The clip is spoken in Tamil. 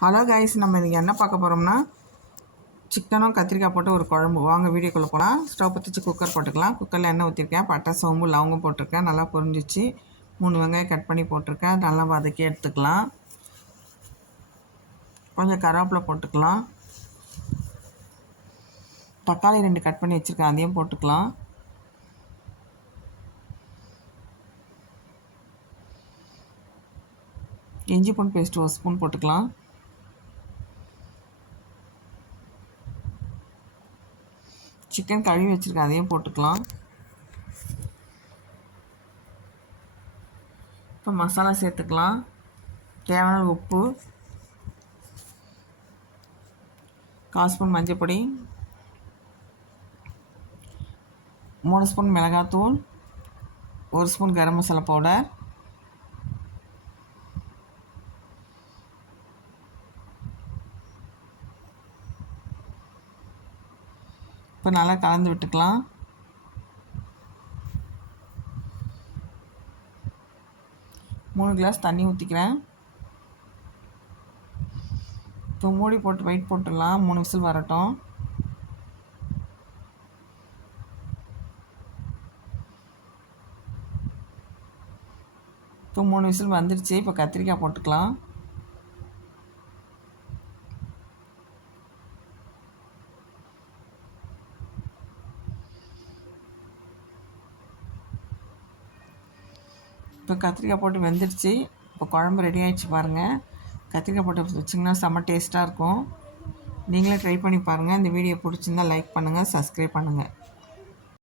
ஹலோ கைஸ், நம்ம இன்றைக்கி என்ன பார்க்க போகிறோம்னா சிக்கனும் கத்திரிக்காய் போட்டு ஒரு குழம்பு. வாங்க வீடியோக்குள்ளே போகலாம். ஸ்டவ் பற்றி வச்சு குக்கர் போட்டுக்கலாம். குக்கரில் எண்ணெய் ஊற்றிருக்கேன், பட்டை சோம்பு லவங்கம் போட்டிருக்கேன். நல்லா பொரிஞ்சிச்சு. 3 வெங்காயம் கட் பண்ணி போட்டிருக்கேன். நல்லா வதக்கி எடுத்துக்கலாம். கொஞ்சம் கருவேப்பிலை போட்டுக்கலாம். தக்காளி 2 கட் பண்ணி வச்சுருக்கேன், அதையும் போட்டுக்கலாம். இஞ்சி பூண்டு பேஸ்ட் 1 ஸ்பூன் போட்டுக்கலாம். சிக்கன் கழுவி வச்சுருக்கேன், அதையும் போட்டுக்கலாம். இப்போ மசாலா சேர்த்துக்கலாம். தேவையான உப்பு, 1/4 ஸ்பூன் மஞ்சள் பொடி, 3 ஸ்பூன் மிளகாத்தூள், 1 ஸ்பூன் கரம் மசாலா பவுடர், இப்போ நல்லா கலந்து விட்டுக்கலாம். மூணு கிளாஸ் தண்ணி ஊற்றிக்கிறேன். இப்போ மூடி போட்டு வெயிட் போட்டுடலாம். 3 விசில் வரட்டும். இப்போ 3 விசில் வந்துடுச்சு. இப்போ கத்திரிக்காய் போட்டுக்கலாம். இப்போ கத்திரிக்காய் போட்டு வெந்துடுச்சு. இப்போ குழம்பு ரெடி ஆகிடுச்சு பாருங்கள். கத்திரிக்காய் போட்டு வச்சிங்கன்னா செம்ம டேஸ்ட்டாக இருக்கும். நீங்களே ட்ரை பண்ணி பாருங்கள். இந்த வீடியோ பிடிச்சிருந்தால் லைக் பண்ணுங்கள், சப்ஸ்கிரைப் பண்ணுங்கள்.